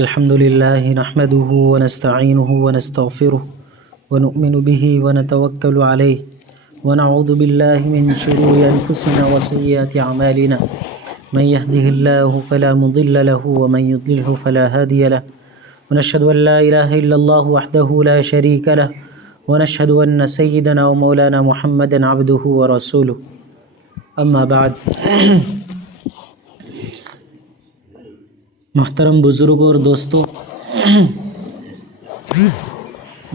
الحمد لله نحمده ونستعينه ونستغفره ونؤمن به ونتوكل عليه ونعوذ بالله من شرور أنفسنا وسيئات أعمالنا من يهده الله فلا مضل له ومن يضلله فلا هادي له ونشهد أن لا إله إلا الله وحده لا شريك له ونشهد أن سيدنا ومولانا محمدا عبده ورسوله أما بعد محترم بزرگوں اور دوستوں،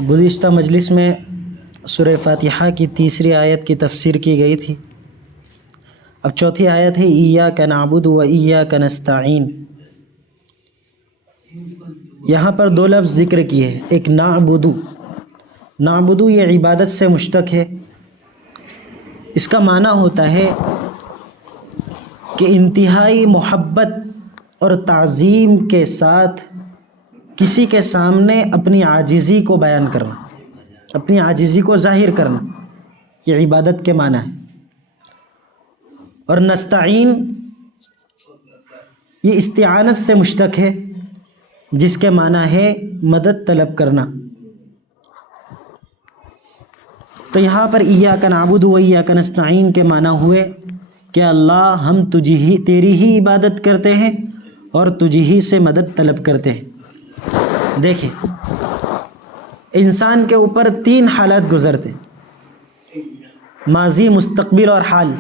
گزشتہ مجلس میں سورہ فاتحہ کی تیسری آیت کی تفسیر کی گئی تھی۔ اب چوتھی آیت ہے ایاک نعبد و ایاک نستعین۔ یہاں پر دو لفظ ذکر کیے ہیں، ایک نعبدو۔ نعبدو یہ عبادت سے مشتق ہے۔ اس کا معنی ہوتا ہے کہ انتہائی محبت اور تعظیم کے ساتھ کسی کے سامنے اپنی عاجزی کو بیان کرنا، اپنی عاجزی کو ظاہر کرنا، یہ عبادت کے معنی ہے۔ اور نستعین یہ استعانت سے مشتق ہے، جس کے معنی ہے مدد طلب کرنا۔ تو یہاں پر ایاک نعبد و ایاک نستعین کے معنی ہوئے کہ اللہ ہم تیری ہی عبادت کرتے ہیں اور تجھی ہی سے مدد طلب کرتے ہیں۔ دیکھیں، انسان کے اوپر تین حالات گزرتے، ماضی، مستقبل اور حال۔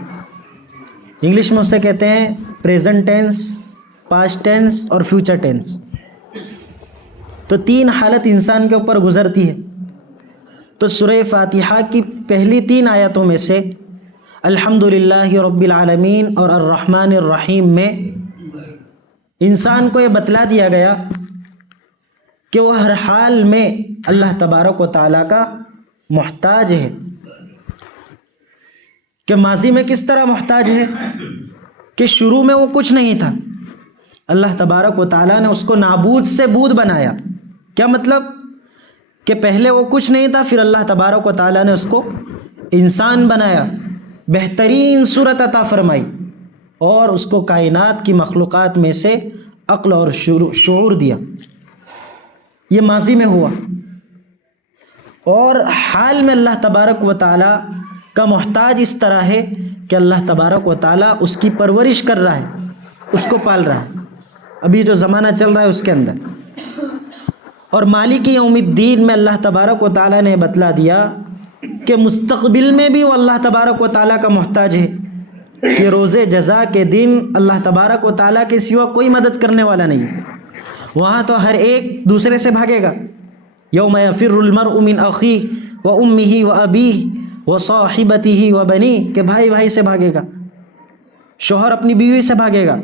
انگلش میں اسے کہتے ہیں پریزنٹ ٹینس، پاسٹ ٹینس اور فیوچر ٹینس۔ تو تین حالت انسان کے اوپر گزرتی ہے۔ تو سورہ فاتحہ کی پہلی تین آیتوں میں سے الحمدللہ رب العالمین اور الرحمن الرحیم میں انسان کو یہ بتلا دیا گیا کہ وہ ہر حال میں اللہ تبارک و تعالیٰ کا محتاج ہے۔ کہ ماضی میں کس طرح محتاج ہے کہ شروع میں وہ کچھ نہیں تھا، اللہ تبارک و تعالیٰ نے اس کو نابود سے بود بنایا۔ کیا مطلب؟ کہ پہلے وہ کچھ نہیں تھا، پھر اللہ تبارک و تعالیٰ نے اس کو انسان بنایا، بہترین صورت عطا فرمائی، اور اس کو کائنات کی مخلوقات میں سے عقل اور شعور دیا۔ یہ ماضی میں ہوا۔ اور حال میں اللہ تبارک و تعالیٰ کا محتاج اس طرح ہے کہ اللہ تبارک و تعالیٰ اس کی پرورش کر رہا ہے، اس کو پال رہا ہے، ابھی جو زمانہ چل رہا ہے اس کے اندر۔ اور مالک یوم الدین میں اللہ تبارک و تعالیٰ نے بتلا دیا کہ مستقبل میں بھی وہ اللہ تبارک و تعالیٰ کا محتاج ہے، کہ روز جزا کے دن اللہ تبارک و تعالیٰ کے سوا کوئی مدد کرنے والا نہیں ہے۔ وہاں تو ہر ایک دوسرے سے بھاگے گا۔ یوم یفر المرء من اخیہ و امہ و ابیہ و صاحبتہ و بنیہ، کہ بھائی بھائی سے بھاگے گا، شوہر اپنی بیوی سے بھاگے گا،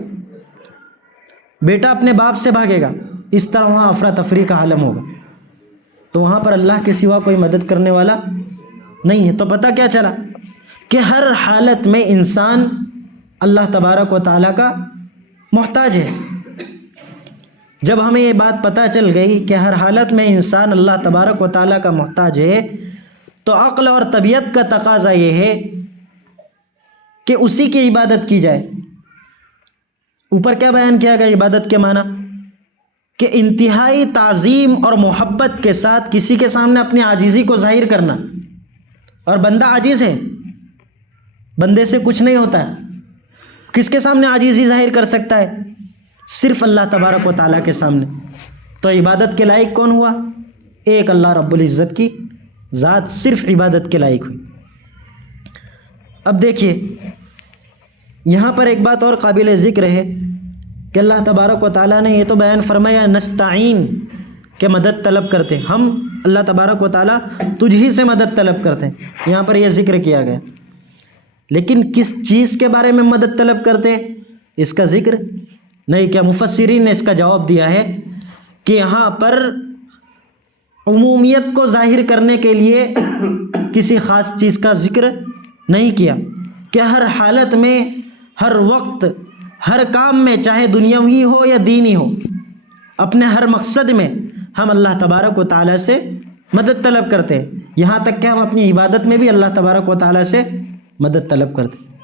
بیٹا اپنے باپ سے بھاگے گا۔ اس طرح وہاں افراتفری کا عالم ہوگا۔ تو وہاں پر اللہ کے سوا کوئی مدد کرنے والا نہیں ہے۔ تو پتہ کیا چلا کہ ہر حالت میں انسان اللہ تبارک و تعالیٰ کا محتاج ہے۔ جب ہمیں یہ بات پتہ چل گئی کہ ہر حالت میں انسان اللہ تبارک و تعالیٰ کا محتاج ہے، تو عقل اور طبیعت کا تقاضا یہ ہے کہ اسی کی عبادت کی جائے۔ اوپر کیا بیان کیا گیا عبادت کے معنی؟ کہ انتہائی تعظیم اور محبت کے ساتھ کسی کے سامنے اپنی عاجزی کو ظاہر کرنا۔ اور بندہ عاجز ہے، بندے سے کچھ نہیں ہوتا ہے۔ کس کے سامنے عاجزی ظاہر کر سکتا ہے؟ صرف اللہ تبارک و تعالیٰ کے سامنے۔ تو عبادت کے لائق کون ہوا؟ ایک اللہ رب العزت کی ذات صرف عبادت کے لائق ہوئی۔ اب دیکھیے، یہاں پر ایک بات اور قابل ذکر ہے کہ اللہ تبارک و تعالیٰ نے یہ تو بیان فرمایا نستعین، کہ مدد طلب کرتے ہیں ہم، اللہ تبارک و تعالیٰ تجھ ہی سے مدد طلب کرتے ہیں، یہاں پر یہ ذکر کیا گیا۔ لیکن کس چیز کے بارے میں مدد طلب کرتے ہیں اس کا ذکر نہیں کیا۔ مفسرین نے اس کا جواب دیا ہے کہ یہاں پر عمومیت کو ظاہر کرنے کے لیے کسی خاص چیز کا ذکر نہیں کیا، کہ ہر حالت میں، ہر وقت، ہر کام میں، چاہے دنیاوی ہو یا دینی ہو، اپنے ہر مقصد میں ہم اللہ تبارک و تعالیٰ سے مدد طلب کرتے ہیں، یہاں تک کہ ہم اپنی عبادت میں بھی اللہ تبارک و تعالیٰ سے مدد طلب کرتے ہیں۔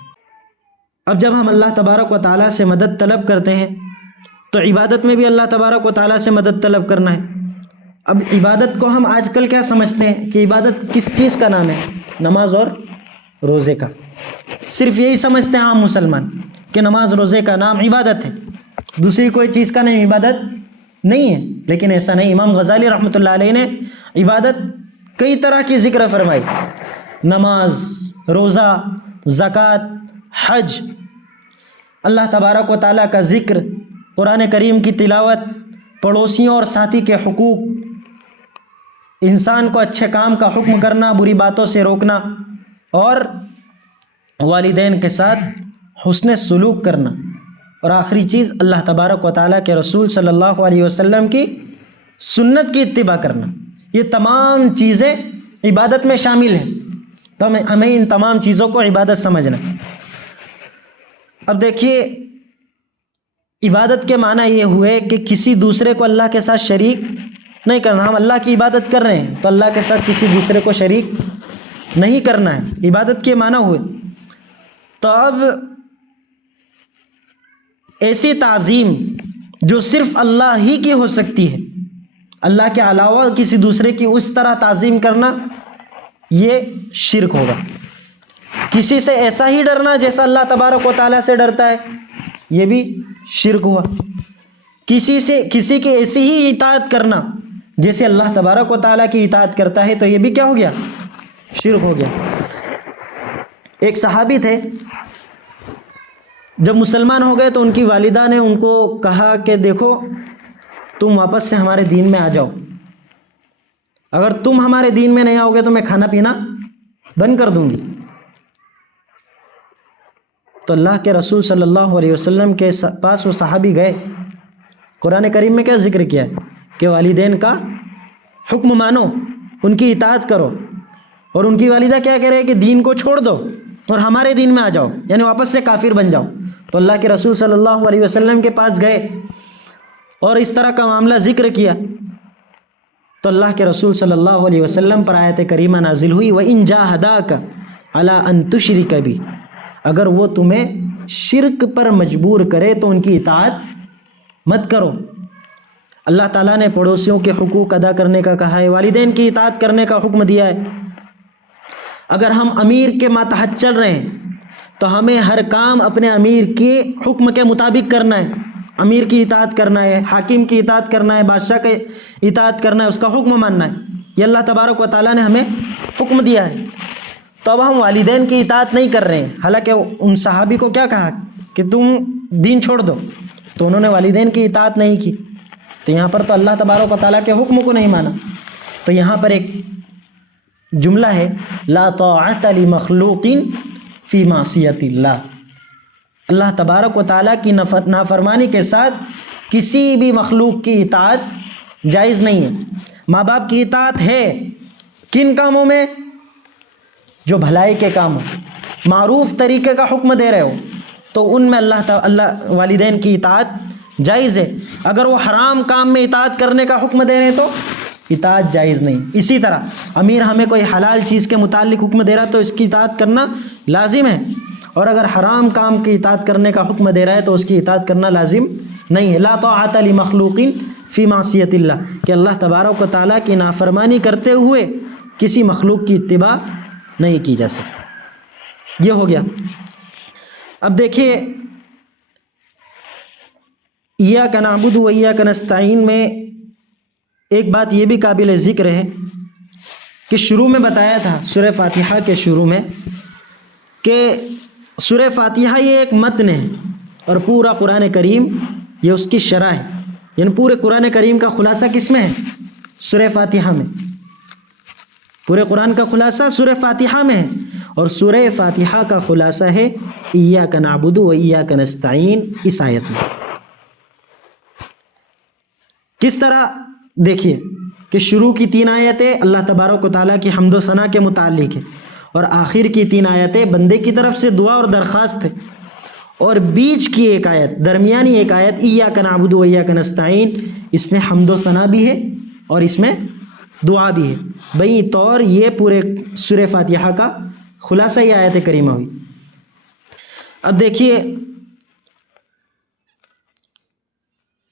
اب جب ہم اللہ تبارک و تعالیٰ سے مدد طلب کرتے ہیں تو عبادت میں بھی اللہ تبارک و تعالیٰ سے مدد طلب کرنا ہے۔ اب عبادت کو ہم آج کل کیا سمجھتے ہیں کہ عبادت کس چیز کا نام ہے؟ نماز اور روزے کا، صرف یہی سمجھتے ہیں عام مسلمان کہ نماز روزے کا نام عبادت ہے، دوسری کوئی چیز کا نام عبادت نہیں ہے۔ لیکن ایسا نہیں، امام غزالی رحمۃ اللہ علیہ نے عبادت کئی طرح کی ذکر فرمائی، نماز، روزہ، زکوٰۃ، حج، اللہ تبارک و تعالیٰ کا ذکر، قرآن کریم کی تلاوت، پڑوسیوں اور ساتھی کے حقوق، انسان کو اچھے کام کا حکم کرنا، بری باتوں سے روکنا، اور والدین کے ساتھ حسن سلوک کرنا، اور آخری چیز اللہ تبارک و تعالیٰ کے رسول صلی اللہ علیہ وسلم کی سنت کی اتباع کرنا۔ یہ تمام چیزیں عبادت میں شامل ہیں، تو ہمیں ان تمام چیزوں کو عبادت سمجھنا۔ اب دیکھیے، عبادت کے معنی یہ ہوئے کہ کسی دوسرے کو اللہ کے ساتھ شریک نہیں کرنا۔ ہم اللہ کی عبادت کر رہے ہیں تو اللہ کے ساتھ کسی دوسرے کو شریک نہیں کرنا ہے، عبادت کے معنی ہوئے۔ تو اب ایسی تعظیم جو صرف اللہ ہی کی ہو سکتی ہے، اللہ کے علاوہ کسی دوسرے کی اس طرح تعظیم کرنا، یہ شرک ہوگا۔ کسی سے ایسا ہی ڈرنا جیسا اللہ تبارک و تعالیٰ سے ڈرتا ہے، یہ بھی شرک ہوا۔ کسی کی ایسی ہی اطاعت کرنا جیسے اللہ تبارک و تعالیٰ کی اطاعت کرتا ہے، تو یہ بھی کیا ہو گیا؟ شرک ہو گیا۔ ایک صحابی تھے، جب مسلمان ہو گئے تو ان کی والدہ نے ان کو کہا کہ دیکھو، تم واپس سے ہمارے دین میں آ جاؤ، اگر تم ہمارے دین میں نہیں آؤ گے تو میں کھانا پینا بند کر دوں گی۔ تو اللہ کے رسول صلی اللہ علیہ وسلم کے پاس وہ صحابی گئے۔ قرآن کریم میں کیا ذکر کیا ہے کہ والدین کا حکم مانو، ان کی اطاعت کرو، اور ان کی والدہ کیا کہہ رہے ہیں کہ دین کو چھوڑ دو اور ہمارے دین میں آ جاؤ، یعنی واپس سے کافر بن جاؤ۔ تو اللہ کے رسول صلی اللہ علیہ وسلم کے پاس گئے اور اس طرح کا معاملہ ذکر کیا، تو اللہ کے رسول صلی اللہ علیہ وسلم پر آیت کریمہ نازل ہوئی، وَإِن جَاهَدَاكَ عَلَىٰ أَن تُشْرِكَ بِي، اگر وہ تمہیں شرک پر مجبور کرے تو ان کی اطاعت مت کرو۔ اللہ تعالیٰ نے پڑوسیوں کے حقوق ادا کرنے کا کہا ہے، والدین کی اطاعت کرنے کا حکم دیا ہے۔ اگر ہم امیر کے ماتحت چل رہے ہیں تو ہمیں ہر کام اپنے امیر کے حکم کے مطابق کرنا ہے، امیر کی اطاعت کرنا ہے، حاکم کی اطاعت کرنا ہے، بادشاہ کی اطاعت کرنا ہے، اس کا حکم ماننا ہے۔ یہ اللہ تبارک و تعالیٰ نے ہمیں حکم دیا ہے۔ تو اب ہم والدین کی اطاعت نہیں کر رہے ہیں، حالانکہ ان صحابی کو کیا کہا کہ تم دین چھوڑ دو، تو انہوں نے والدین کی اطاعت نہیں کی، تو یہاں پر تو اللہ تبارک و تعالیٰ کے حکم کو نہیں مانا۔ تو یہاں پر ایک جملہ ہے، لا طاعت لمخلوق فی معصیت اللہ، اللہ تبارک و تعالیٰ کی نافرمانی کے ساتھ کسی بھی مخلوق کی اطاعت جائز نہیں ہے۔ ماں باپ کی اطاعت ہے کن کاموں میں؟ جو بھلائی کے کام ہو، معروف طریقے کا حکم دے رہے ہو، تو ان میں اللہ والدین کی اطاعت جائز ہے۔ اگر وہ حرام کام میں اطاعت کرنے کا حکم دے رہے ہیں تو اطاعت جائز نہیں۔ اسی طرح امیر ہمیں کوئی حلال چیز کے متعلق حکم دے رہا ہے تو اس کی اطاعت کرنا لازم ہے، اور اگر حرام کام کی اطاعت کرنے کا حکم دے رہا ہے تو اس کی اطاعت کرنا لازم نہیں ہے۔ لا طاعت لمخلوق فی معصیت اللہ، کہ اللہ تبارک و تعالیٰ کی نافرمانی کرتے ہوئے کسی مخلوق کی اتباع نہیں کی جا سکتی۔ یہ ہو گیا۔ اب دیکھیے، ایاک نعبد و ایاک نستعین میں ایک بات یہ بھی قابل ذکر ہے کہ شروع میں بتایا تھا سورہ فاتحہ کے شروع میں کہ سورہ فاتحہ یہ ایک متن ہے، اور پورا قرآن کریم یہ اس کی شرح ہے، یعنی پورے قرآن کریم کا خلاصہ کس میں ہے؟ سورہ فاتحہ میں۔ پورے قرآن کا خلاصہ سورہ فاتحہ میں ہے، اور سورہ فاتحہ کا خلاصہ ہے ایاک نعبد و ایاک نستعین اس آیت میں۔ کس طرح؟ دیکھیے کہ شروع کی 3 آیتیں اللہ تبارک و تعالیٰ کی حمد و ثنا کے متعلق ہے، اور آخر کی 3 آیتیں بندے کی طرف سے دعا اور درخواست ہے، اور بیچ کی ایک آیت، درمیانی ایک آیت ایاک نعبد و ایاک نستعین، اس میں حمد و ثنا بھی ہے اور اس میں دعا بھی ہے۔ بئی طور یہ پورے سورہ فاتحہ کا خلاصہ یہ آیت کریمہ ہوئی۔ اب دیکھیے،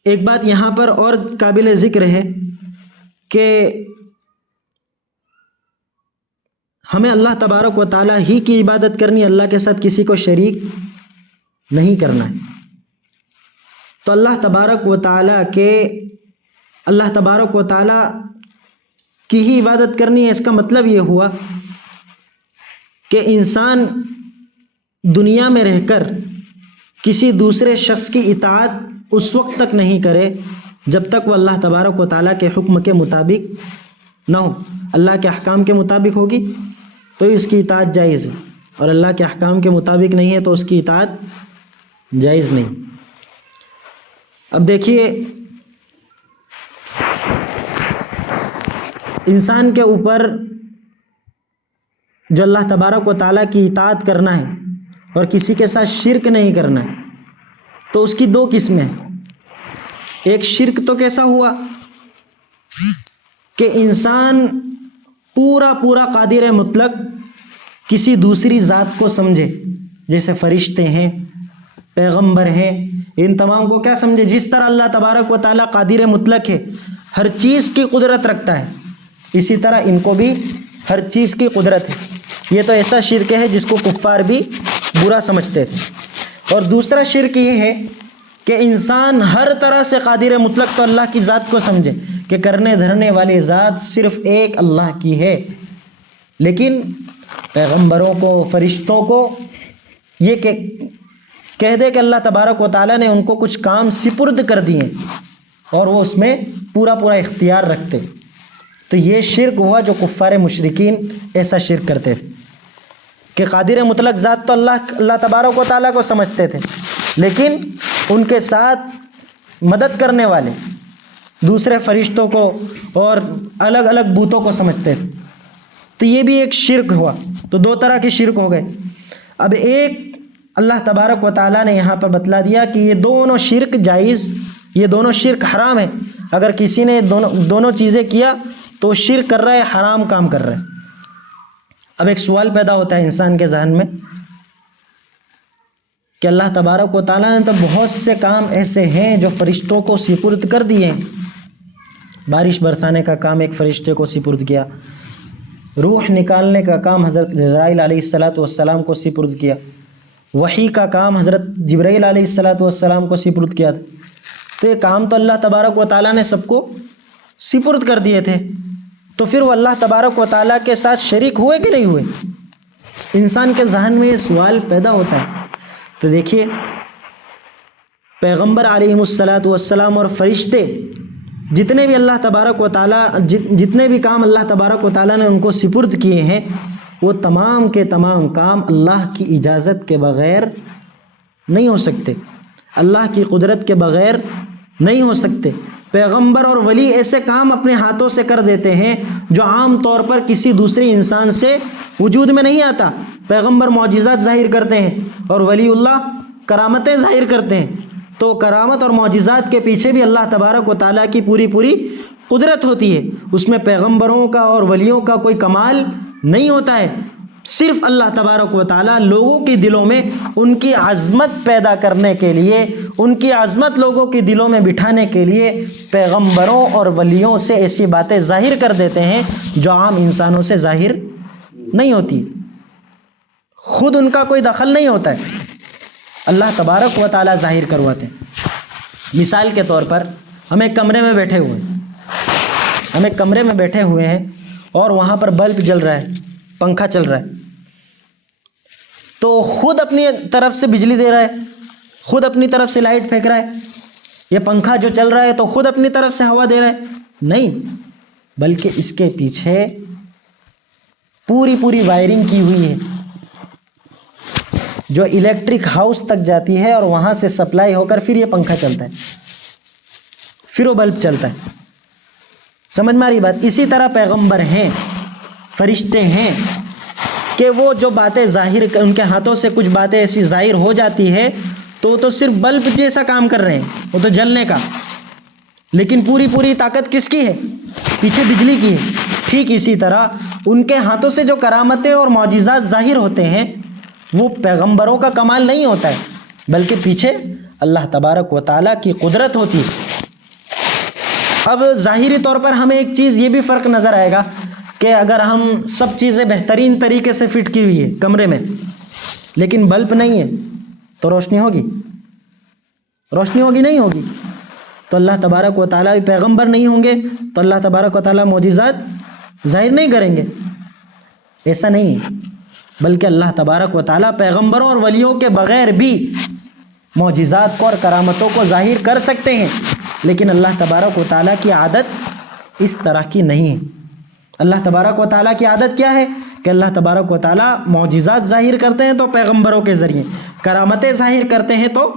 ایک بات یہاں پر اور قابل ذکر ہے کہ ہمیں اللہ تبارک و تعالیٰ ہی کی عبادت کرنی ہے، اللہ کے ساتھ کسی کو شریک نہیں کرنا ہے۔ تو اللہ تبارک و تعالیٰ کی ہی عبادت کرنی ہے، اس کا مطلب یہ ہوا کہ انسان دنیا میں رہ کر کسی دوسرے شخص کی اطاعت اس وقت تک نہیں کرے جب تک وہ اللہ تبارک و تعالیٰ کے حکم کے مطابق نہ ہو۔ اللہ کے احکام کے مطابق ہوگی تو اس کی اطاعت جائز ہے، اور اللہ کے احکام کے مطابق نہیں ہے تو اس کی اطاعت جائز نہیں۔ اب دیکھیے، انسان کے اوپر جو اللہ تبارک و تعالیٰ کی اطاعت کرنا ہے اور کسی کے ساتھ شرک نہیں کرنا ہے، تو اس کی دو قسمیں ہیں۔ ایک شرک تو کیسا ہوا کہ انسان پورا قادر مطلق کسی دوسری ذات کو سمجھے، جیسے فرشتے ہیں، پیغمبر ہیں، ان تمام کو کیا سمجھے؟ جس طرح اللہ تبارک و تعالیٰ قادر مطلق ہے، ہر چیز کی قدرت رکھتا ہے، اسی طرح ان کو بھی ہر چیز کی قدرت ہے۔ یہ تو ایسا شرک ہے جس کو کفار بھی برا سمجھتے تھے۔ اور دوسرا شرک یہ ہے کہ انسان ہر طرح سے قادر مطلق تو اللہ کی ذات کو سمجھے کہ کرنے دھرنے والی ذات صرف ایک اللہ کی ہے، لیکن پیغمبروں کو، فرشتوں کو یہ کہہ دے کہ اللہ تبارک و تعالیٰ نے ان کو کچھ کام سپرد کر دیے اور وہ اس میں پورا اختیار رکھتے، تو یہ شرک ہوا جو کفار مشرکین ایسا شرک کرتے تھے کہ قادر مطلق ذات تو اللہ تبارک و تعالیٰ کو سمجھتے تھے، لیکن ان کے ساتھ مدد کرنے والے دوسرے فرشتوں کو اور الگ الگ بتوں کو سمجھتے تھے۔ تو یہ بھی ایک شرک ہوا، تو دو طرح کے شرک ہو گئے۔ اب ایک اللہ تبارک و تعالیٰ نے یہاں پر بتلا دیا کہ یہ دونوں شرک جائز، یہ دونوں شرک حرام ہے۔ اگر کسی نے دونوں چیزیں کیا تو شرک کر رہا ہے، حرام کام کر رہا ہے۔ اب ایک سوال پیدا ہوتا ہے انسان کے ذہن میں کہ اللہ تبارک و تعالیٰ نے تو بہت سے کام ایسے ہیں جو فرشتوں کو سپرد کر دیے ہیں۔ بارش برسانے کا کام ایک فرشتے کو سپرد کیا، روح نکالنے کا کام حضرت جبرائیل علیہ السلام کو سپرد کیا، وحی کا کام حضرت جبرائیل علیہ السلام کو سپرد کیا تھا۔ تو یہ کام تو اللہ تبارک و تعالیٰ نے سب کو سپرد کر دیے تھے، تو پھر وہ اللہ تبارک و تعالیٰ کے ساتھ شریک ہوئے کہ نہیں ہوئے؟ انسان کے ذہن میں یہ سوال پیدا ہوتا ہے۔ تو دیکھیے، پیغمبر علیہ السلام اور فرشتے جتنے بھی اللہ تبارک و تعالیٰ جتنے بھی کام اللہ تبارک و تعالیٰ نے ان کو سپرد کیے ہیں، وہ تمام کے تمام کام اللہ کی اجازت کے بغیر نہیں ہو سکتے، اللہ کی قدرت کے بغیر نہیں ہو سکتے۔ پیغمبر اور ولی ایسے کام اپنے ہاتھوں سے کر دیتے ہیں جو عام طور پر کسی دوسرے انسان سے وجود میں نہیں آتا۔ پیغمبر معجزات ظاہر کرتے ہیں اور ولی اللہ کرامتیں ظاہر کرتے ہیں، تو کرامت اور معجزات کے پیچھے بھی اللہ تبارک و تعالیٰ کی پوری قدرت ہوتی ہے، اس میں پیغمبروں کا اور ولیوں کا کوئی کمال نہیں ہوتا ہے۔ صرف اللہ تبارک و تعالیٰ لوگوں کے دلوں میں ان کی عظمت پیدا کرنے کے لیے، ان کی عظمت لوگوں کے دلوں میں بٹھانے کے لیے پیغمبروں اور ولیوں سے ایسی باتیں ظاہر کر دیتے ہیں جو عام انسانوں سے ظاہر نہیں ہوتی، خود ان کا کوئی دخل نہیں ہوتا ہے، اللہ تبارک و تعالیٰ ظاہر کرواتے ہیں۔ مثال کے طور پر ہم ایک کمرے میں بیٹھے ہوئے ہیں اور وہاں پر بلب جل رہا ہے، پنکھا چل رہا ہے، تو خود اپنی طرف سے بجلی دے رہا ہے، خود اپنی طرف سے لائٹ پھینک رہا ہے۔ یہ پنکھا جو چل رہا ہے تو خود اپنی طرف سے ہوا دے رہا ہے؟ نہیں، بلکہ اس کے پیچھے پوری وائرنگ کی ہوئی ہے جو الیکٹرک ہاؤس تک جاتی ہے اور وہاں سے سپلائی ہو کر پھر یہ پنکھا چلتا ہے، پھر وہ بلب چلتا ہے۔ سمجھ میں آ رہی بات؟ اسی طرح پیغمبر ہیں، فرشتے ہیں کہ وہ جو باتیں ظاہر، ان کے ہاتھوں سے کچھ باتیں ایسی ظاہر ہو جاتی ہے تو وہ تو صرف بلب جیسا کام کر رہے ہیں، وہ تو جلنے کا، لیکن پوری طاقت کس کی ہے؟ پیچھے بجلی کی ہے۔ ٹھیک اسی طرح ان کے ہاتھوں سے جو کرامتیں اور معجزات ظاہر ہوتے ہیں وہ پیغمبروں کا کمال نہیں ہوتا ہے، بلکہ پیچھے اللہ تبارک و تعالیٰ کی قدرت ہوتی ہے۔ اب ظاہری طور پر ہمیں ایک چیز یہ بھی فرق نظر آئے گا کہ اگر ہم سب چیزیں بہترین طریقے سے فٹ کی ہوئی ہے کمرے میں لیکن بلب نہیں ہے تو روشنی ہوگی؟ روشنی ہوگی؟ نہیں ہوگی. تو اللہ تبارک و تعالیٰ بھی پیغمبر نہیں ہوں گے تو اللہ تبارک و تعالیٰ معجزات ظاہر نہیں کریں گے؟ ایسا نہیں ہے، بلکہ اللہ تبارک و تعالیٰ پیغمبروں اور ولیوں کے بغیر بھی معجزات کو اور کرامتوں کو ظاہر کر سکتے ہیں، لیکن اللہ تبارک و تعالیٰ کی عادت اس طرح کی نہیں ہے. اللہ تبارک و تعالیٰ کی عادت کیا ہے کہ اللہ تبارک و تعالیٰ معجزات ظاہر کرتے ہیں تو پیغمبروں کے ذریعے، کرامتیں ظاہر کرتے ہیں تو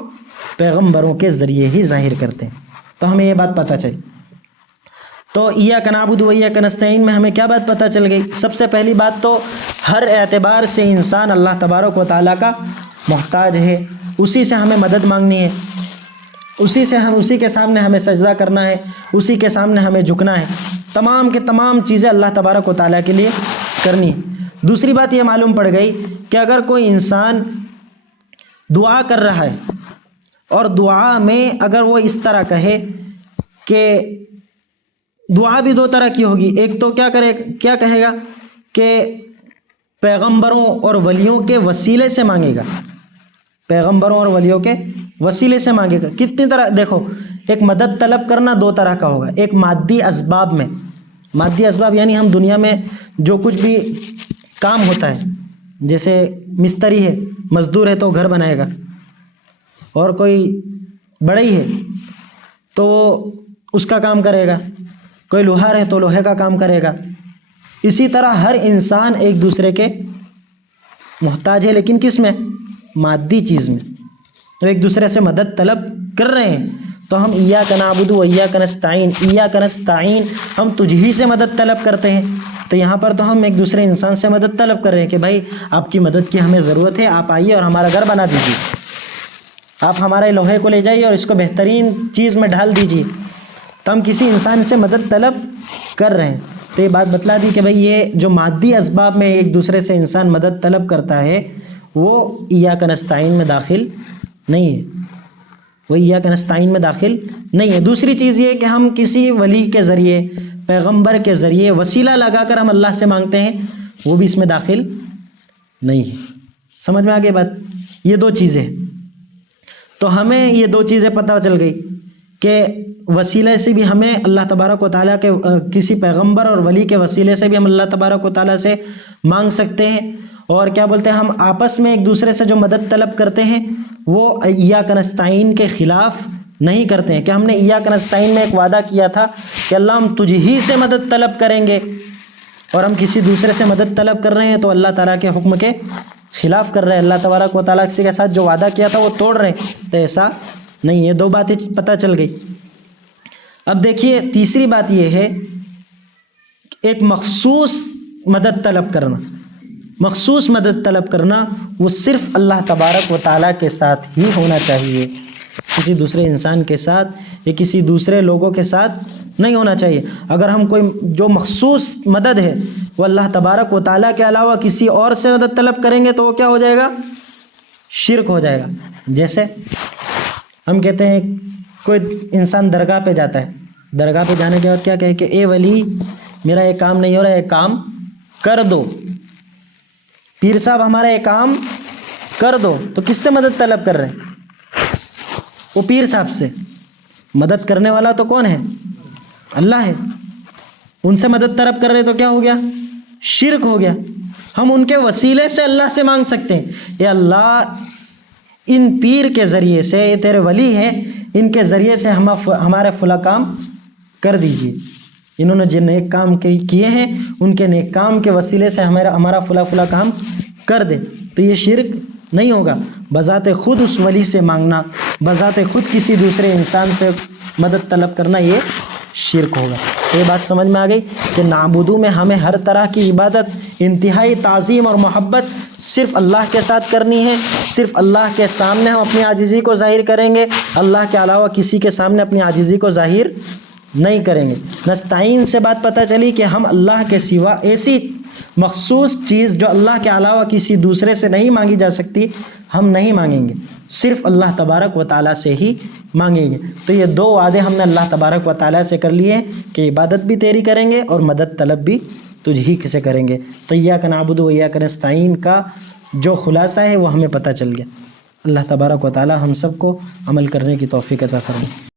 پیغمبروں کے ذریعے ہی ظاہر کرتے ہیں. تو ہمیں یہ بات پتہ چلی. تو ایاک نعبد و ایاک نستعین میں ہمیں کیا بات پتہ چل گئی؟ سب سے پہلی بات تو ہر اعتبار سے انسان اللہ تبارک و تعالیٰ کا محتاج ہے، اسی سے ہمیں مدد مانگنی ہے، اسی کے سامنے ہمیں سجدہ کرنا ہے، اسی کے سامنے ہمیں جھکنا ہے. تمام کے تمام چیزیں اللہ تبارک و تعالیٰ کے لیے کرنی ہے. دوسری بات یہ معلوم پڑ گئی کہ اگر کوئی انسان دعا کر رہا ہے اور دعا میں اگر وہ اس طرح کہے کہ دعا بھی دو طرح کی ہوگی، ایک تو کیا کہے گا کہ پیغمبروں اور ولیوں کے وسیلے سے مانگے گا، پیغمبروں اور ولیوں کے وسیلے سے مانگے گا. کتنی طرح دیکھو، ایک مدد طلب کرنا دو طرح کا ہوگا. ایک مادی اسباب میں، مادی اسباب یعنی ہم دنیا میں جو کچھ بھی کام ہوتا ہے، جیسے مستری ہے، مزدور ہے تو گھر بنائے گا، اور کوئی بڑھئی ہے تو اس کا کام کرے گا، کوئی لوہار ہے تو لوہے کا کام کرے گا. اسی طرح ہر انسان ایک دوسرے کے محتاج ہے، لیکن کس میں؟ مادی چیز میں. تو ایک دوسرے سے مدد طلب کر رہے ہیں تو ہم ایاک نعبد و ایاک نستعین، ایاک نستعین ہم تجھ ہی سے مدد طلب کرتے ہیں. تو یہاں پر تو ہم ایک دوسرے انسان سے مدد طلب کر رہے ہیں کہ بھائی آپ کی مدد کی ہمیں ضرورت ہے، آپ آئیے اور ہمارا گھر بنا دیجیے، آپ ہمارے لوہے کو لے جائیے اور اس کو بہترین چیز میں ڈھال دیجیے. تو ہم کسی انسان سے مدد طلب کر رہے ہیں. تو یہ بات بتلا دی کہ بھئی یہ جو مادی اسباب میں ایک دوسرے سے انسان مدد طلب کرتا ہے وہ ایاک نستعین میں داخل نہیں ہے، وہ ایاک نستعین میں داخل نہیں ہے. دوسری چیز یہ کہ ہم کسی ولی کے ذریعے، پیغمبر کے ذریعے وسیلہ لگا کر ہم اللہ سے مانگتے ہیں، وہ بھی اس میں داخل نہیں ہے. سمجھ میں آ گئی بات؟ یہ دو چیزیں. تو ہمیں یہ دو چیزیں پتہ چل گئی کہ وسیلے سے بھی ہمیں اللہ تبارک و تعالیٰ کے، کسی پیغمبر اور ولی کے وسیلے سے بھی ہم اللہ تبارک و تعالیٰ سے مانگ سکتے ہیں. اور کیا بولتے ہیں، ہم آپس میں ایک دوسرے سے جو مدد طلب کرتے ہیں وہ ایاک نستعین کے خلاف نہیں کرتے ہیں. کہ ہم نے ایاک نستعین میں ایک وعدہ کیا تھا کہ اللہ ہم تجھ ہی سے مدد طلب کریں گے، اور ہم کسی دوسرے سے مدد طلب کر رہے ہیں تو اللہ تعالیٰ کے حکم کے خلاف کر رہے ہیں، اللہ تبارک و تعالیٰ کے ساتھ جو وعدہ کیا تھا وہ توڑ رہے ہیں. تو ایسا نہیں ہے. دو باتیں پتہ چل گئی. اب دیکھیے تیسری بات یہ ہے، ایک مخصوص مدد طلب کرنا، مخصوص مدد طلب کرنا وہ صرف اللہ تبارک و تعالیٰ کے ساتھ ہی ہونا چاہیے، کسی دوسرے انسان کے ساتھ یا کسی دوسرے لوگوں کے ساتھ نہیں ہونا چاہیے. اگر ہم کوئی جو مخصوص مدد ہے وہ اللہ تبارک و تعالیٰ کے علاوہ کسی اور سے مدد طلب کریں گے تو وہ کیا ہو جائے گا؟ شرک ہو جائے گا. جیسے ہم کہتے ہیں کوئی انسان درگاہ پہ جاتا ہے، درگاہ پہ جانے کے بعد کیا کہے کہ اے ولی میرا یہ کام نہیں ہو رہا ہے، یہ کام کر دو. پیر صاحب ہمارا یہ کام کر دو. تو کس سے مدد طلب کر رہے ہیں؟ وہ پیر صاحب سے. مدد کرنے والا تو کون ہے؟ اللہ ہے. ان سے مدد طلب کر رہے تو کیا ہو گیا؟ شرک ہو گیا. ہم ان کے وسیلے سے اللہ سے مانگ سکتے ہیں، اے اللہ ان پیر کے ذریعے سے، یہ تیرے ولی ہیں، ان کے ذریعے سے ہمارے فلاں کام کر دیجیے. انہوں نے جن نیک کام کیے ہیں ان کے نیک کام کے وسیلے سے ہمارا فلاں کام کر دے. تو یہ شرک نہیں ہوگا. بذات خود اس ولی سے مانگنا، بذات خود کسی دوسرے انسان سے مدد طلب کرنا، یہ شرک ہوگا. یہ بات سمجھ میں آ گئی کہ نعبدو میں ہمیں ہر طرح کی عبادت، انتہائی تعظیم اور محبت صرف اللہ کے ساتھ کرنی ہے. صرف اللہ کے سامنے ہم اپنی عاجزی کو ظاہر کریں گے، اللہ کے علاوہ کسی کے سامنے اپنی عاجزی کو ظاہر نہیں کریں گے. نستعین سے بات پتہ چلی کہ ہم اللہ کے سوا ایسی مخصوص چیز جو اللہ کے علاوہ کسی دوسرے سے نہیں مانگی جا سکتی ہم نہیں مانگیں گے. صرف اللہ تبارک و تعالیٰ سے ہی مانگیں گے۔ تو یہ دو وعدے ہم نے اللہ تبارک و تعالیٰ سے کر لیے کہ عبادت بھی تیری کریں گے اور مدد طلب بھی تجھ ہی سے کریں گے۔ تو ایاک نعبد و ایاک نستعین کا جو خلاصہ ہے وہ ہمیں پتہ چل گیا۔ اللہ تبارک و تعالیٰ ہم سب کو عمل کرنے کی توفیق عطا فرمائے۔